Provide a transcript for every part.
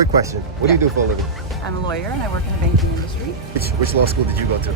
Quick question. What do you do for a living? I'm a lawyer and I work in the banking industry. Which law school did you go to?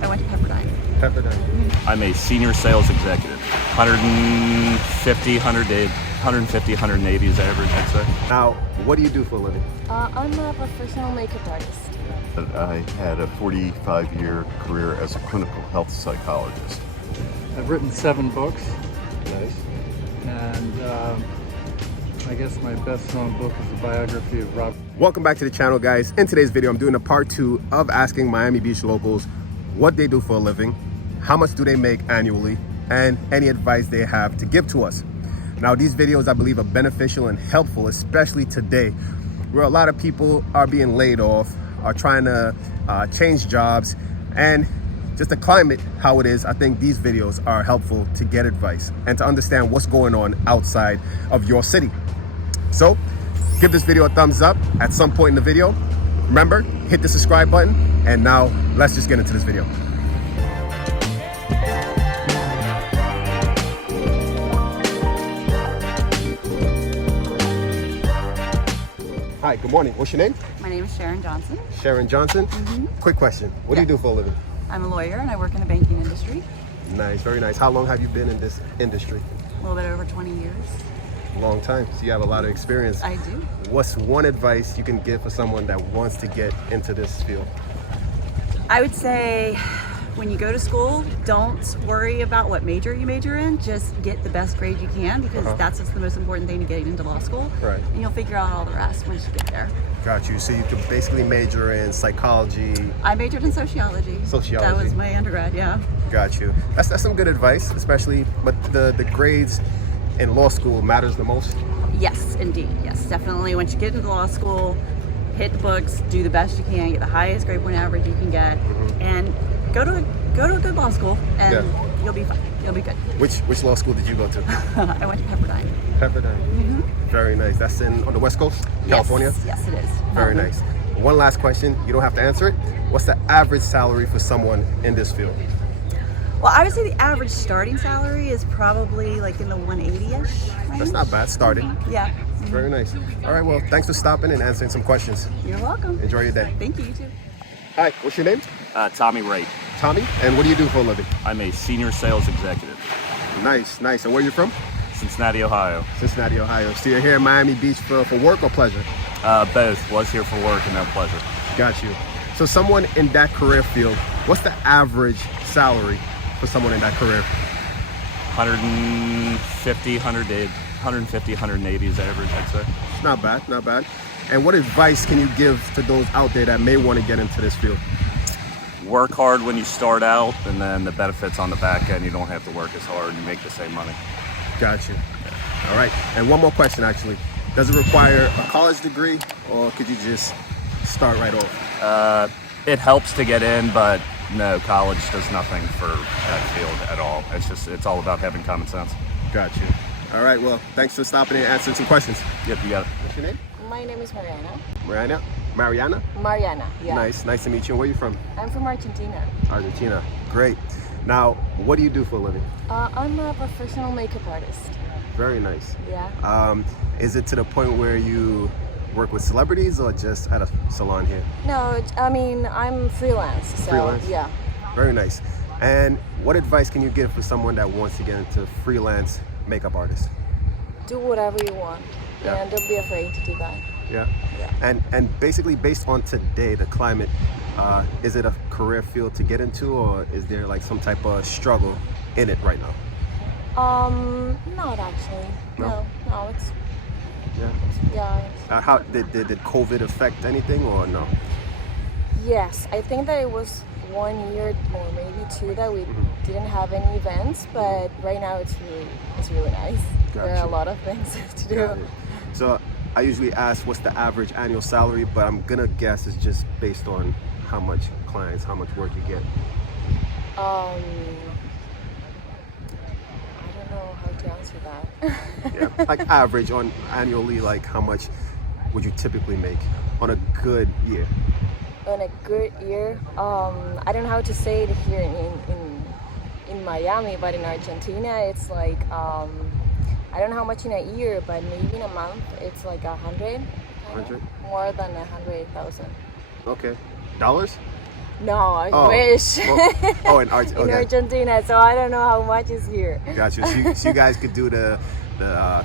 I went to Pepperdine. Pepperdine. I'm a senior sales executive. 150, 180 is average, I'd say. Now, what do you do for a living? I'm a professional makeup artist. I had a 45-year career as a clinical health psychologist. I've written 7 books, Nice. and I guess my best-known book is a biography of Robert. Welcome back to the channel, guys. In today's video, I'm doing a part 2 of asking Miami Beach locals what they do for a living, how much do they make annually, and any advice they have to give to us. Now, these videos, I believe, are beneficial and helpful, especially today, where a lot of people are being laid off, are trying to change jobs, and just the climate, how it is. I think these videos are helpful to get advice and to understand what's going on outside of your city. So give this video a thumbs up at some point in the video. Remember, hit the subscribe button, and now let's just get into this video. Hi, good morning. What's your name? My name is Sharon Johnson. Sharon Johnson. Quick question. What do you do for a living? I'm a lawyer and I work in the banking industry. Nice, very nice. How long have you been in this industry? A little bit over 20 years. Long time. So you have a lot of experience. I do. What's one advice you can give for someone that wants to get into this field? I would say when you go to school, don't worry about what major you major in. Just get the best grade you can, because that's what's the most important thing to getting into law school. Right. And you'll figure out all the rest once you get there. Got you. So you could basically major in psychology. I majored in sociology. Sociology. That was my undergrad, yeah. Got you. That's some good advice, especially, but the grades in law school matters the most. Yes, indeed. Yes, definitely. Once you get into law school, hit the books, do the best you can, get the highest grade point average you can get, and go to a good law school, and you'll be fine. You'll be good. Which law school did you go to? I went to Pepperdine. Pepperdine. Very nice. That's on the West Coast, California? Yes, it is. Very nice. One last question. You don't have to answer it. What's the average salary for someone in this field? Well, I would say the average starting salary is probably like in the 180-ish range. That's not bad. Starting. Yeah. Very nice. All right. Well, thanks for stopping and answering some questions. You're welcome. Enjoy your day. Thank you, you too. Hi. What's your name? Tommy Wright. Tommy. And what do you do for a living? I'm a senior sales executive. Nice. Nice. And where are you from? Cincinnati, Ohio. Cincinnati, Ohio. So you're here in Miami Beach for work or pleasure? Both. Was here for work and now pleasure. Got you. So someone in that career field, what's the average salary for someone in that career? 150, 180 is average, I'd say. Not bad, not bad. And what advice can you give to those out there that may want to get into this field? Work hard when you start out, and then the benefits on the back end, you don't have to work as hard and you make the same money. Got you. All right. And one more question, actually. Does it require a college degree, or could you just start right off? It helps to get in, but no, college does nothing for that field at all. It's all about having common sense. Got you. All right. Well, thanks for stopping and answering some questions. Yep, you got it. What's your name? My name is Mariana. Mariana? Mariana, yeah. Nice to meet you. Where are you from? I'm from Argentina. Argentina. Great. Now, what do you do for a living? I'm a professional makeup artist. Very nice. Yeah. Is it to the point where you work with celebrities or just at a salon here? No, I mean, I'm freelance. So, Freelance? Yeah. Very nice. And what advice can you give for someone that wants to get into freelance makeup artist? Do whatever you want. Yeah. And don't be afraid to do that. Yeah. Yeah. And basically, based on today, the climate, is it a career field to get into, or is there like some type of struggle in it right now? Not actually. No? No, it's Yeah. yeah. How did COVID affect anything, or no? Yes, I think that it was 1 year or maybe 2 that we didn't have any events, but right now it's really nice. There are Gotcha. a lot of things to do. Got it. So I usually ask what's the average annual salary, but I'm gonna guess it's just based on how much clients, how much work you get. I don't know how to answer that. Yeah, like average on annually, like how much would you typically make on a good year? On a good year, I don't know how to say it here in Miami, but in Argentina it's like I don't know how much in a year, but maybe in a month it's like 100 100. More than 108,000. Okay. Dollars? No, I Oh, wish. In Argentina. In Argentina, so I don't know how much is here. Gotcha. So you guys could do the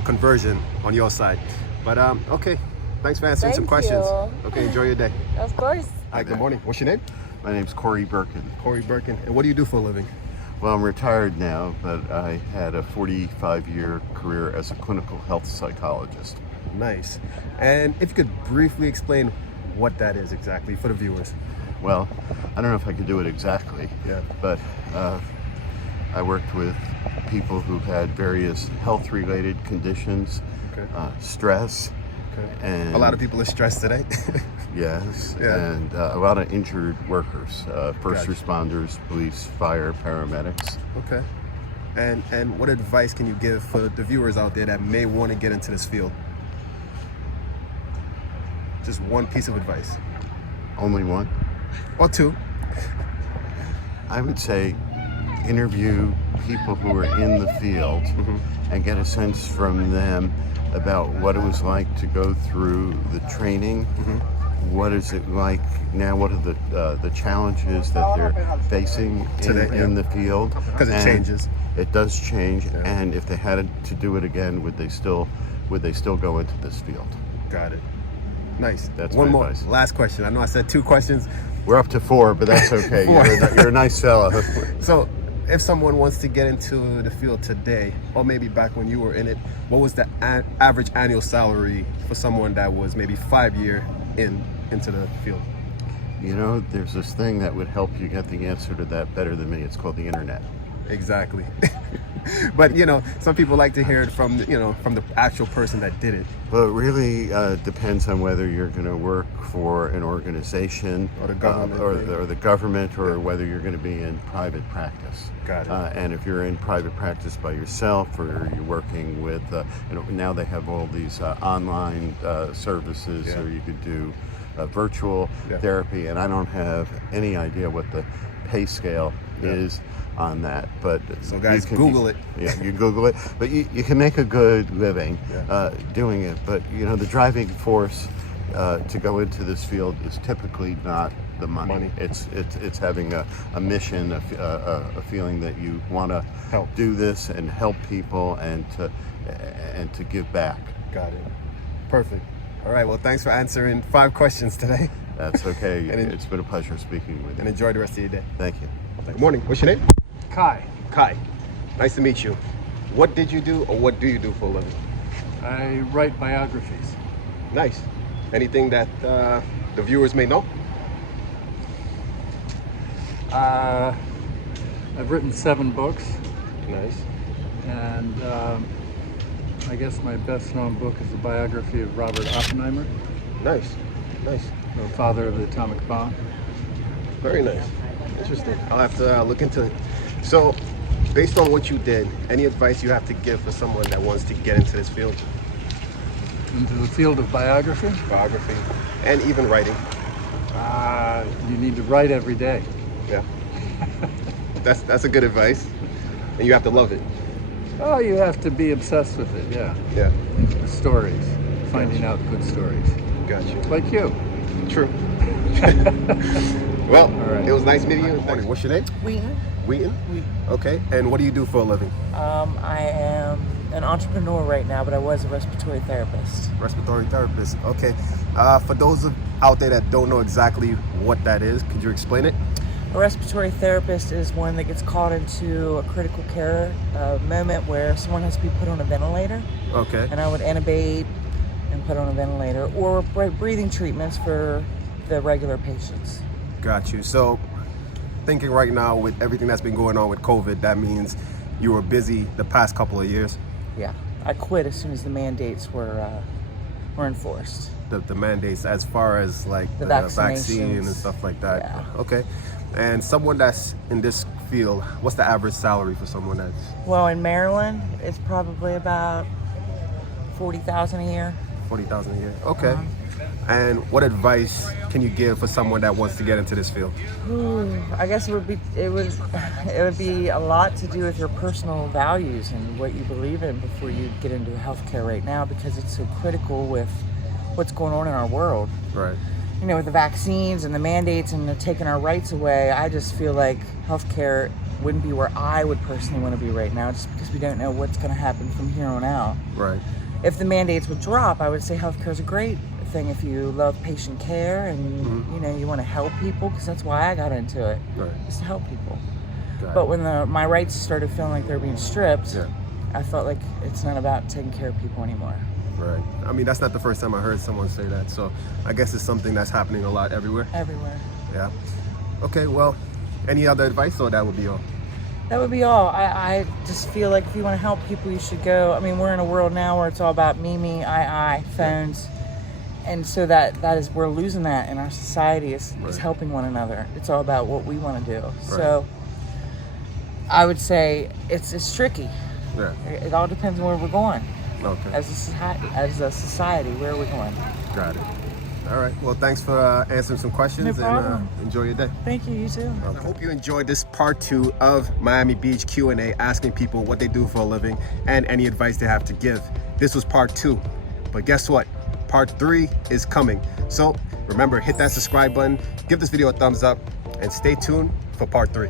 conversion on your side. But okay. Thanks for answering some Thank questions. you. Okay, enjoy your day. Of course. Hi, good morning. What's your name? My name's Corey Birkin. Corey Birkin. And what do you do for a living? Well, I'm retired now, but I had a 45-year career as a clinical health psychologist. Nice. And if you could briefly explain what that is exactly for the viewers. Well, I don't know if I could do it exactly, Yeah. but I worked with people who had various health-related conditions, Okay. stress, Okay. and A lot of people are stressed today. yes, Yeah. and a lot of injured workers, first Gotcha. responders, police, fire, paramedics. Okay. And what advice can you give for the viewers out there that may want to get into this field? Just one piece of advice. Only one. Or two. I would say interview people who are in the field and get a sense from them about what it was like to go through the training. What is it like now? What are the challenges that they're facing Today, in yeah. the field? 'Cause it And changes. It does change, Yeah. and if they had to do it again, would they still go into this field? Got it. Nice. That's one my more. advice. Last question. I know I said two questions. We're up to 4, but that's okay. 4. You're a nice fella. So, if someone wants to get into the field today, or maybe back when you were in it, what was the average annual salary for someone that was maybe 5 year into the field? You know, there's this thing that would help you get the answer to that better than me. It's called the internet. Exactly. But some people like to hear it from the actual person that did it. Well, it really depends on whether you're going to work for an organization Or the government. or the government, or whether you're going to be in private practice. Got it. And if you're in private practice by yourself, or you're working with, now they have all these online services, Yeah. or you could do virtual Yeah. therapy. And I don't have any idea what the pay scale Yeah. is on that, but So guys, you can- Google it. Yeah, you Google it, but you can make a good living Yeah. doing it. But the driving force to go into this field is typically not the money. It's having a mission, a feeling that you want to Help. do this and help people, and to give back. Got it. Perfect. All right. Well, thanks for answering 5 questions today, That's okay. And It's been a pleasure speaking with and you. enjoy the rest of your day. Thank you. Good morning. What's your name? Kai. Kai. Nice to meet you. What did you do, or what do you do for a living? I write biographies. Nice. Anything that the viewers may know? I've written 7 books, Nice. and I guess my best known book is the biography of Robert Oppenheimer, Nice. Nice. the father of the atomic bomb. Very nice. Interesting. I'll have to look into it. So, based on what you did, any advice you have to give for someone that wants to get into this field? Into the field of biography, Biography and even writing. you need to write every day. Yeah. That's a good advice. And you have to love it. Oh, you have to be obsessed with it, yeah. Yeah. The stories, finding out good stories. Gotcha. Like you. True. Well, right. it was nice meeting you. Thanks. What's your name? Wheaton. Wheaton? Okay. And what do you do for a living? I am an entrepreneur right now, but I was a respiratory therapist. Respiratory therapist. Okay. For those out there that don't know exactly what that is, could you explain it? A respiratory therapist is one that gets called into a critical care moment where someone has to be put on a ventilator, Okay. and I would intubate and put on a ventilator, or breathing treatments for the regular patients. Got you. So, thinking right now with everything that's been going on with COVID, that means you were busy the past couple of years. Yeah, I quit as soon as the mandates were enforced. The mandates as far as like The vaccine and vaccinations. stuff like that. Yeah. Okay. And someone that's in this field, what's the average salary for someone that's Well, in Maryland, it's probably about $40,000 a year. 40,000 a year? Okay. And what advice can you give for someone that wants to get into this field? I guess it would be a lot to do with your personal values and what you believe in before you get into healthcare right now, because it's so critical with what's going on in our world. Right. You know, with the vaccines and the mandates and the taking our rights away, I just feel like healthcare wouldn't be where I would personally want to be right now, just because we don't know what's going to happen from here on out. Right. If the mandates would drop, I would say healthcare is a great thing if you love patient care and you know, you want to help people, because that's why I got into it, Right. is to help people. Got But it. when my rights started feeling like they're being stripped, Yeah. I felt like it's not about taking care of people anymore. Right. I mean, that's not the first time I heard someone say that. So I guess it's something that's happening a lot everywhere. Everywhere. Yeah. Okay, well, any other advice, or that would be all? That would be all. I just feel like if you want to help people, you should go. I mean, we're in a world now where it's all about me, I, phones. And so that is, we're losing that in our society, is Right. helping one another. It's all about what we want to do. So I would say it's tricky. Yeah. It all depends on where we're going. Okay. As a society, where are we going? Got it. All right. Well, thanks for answering some questions. No problem. And enjoy your day. Thank you, you too. I hope you enjoyed this part 2 of Miami Beach Q&A, asking people what they do for a living and any advice they have to give. This was part 2, but guess what? Part 3 is coming. So remember, hit that subscribe button, give this video a thumbs up, and stay tuned for part 3.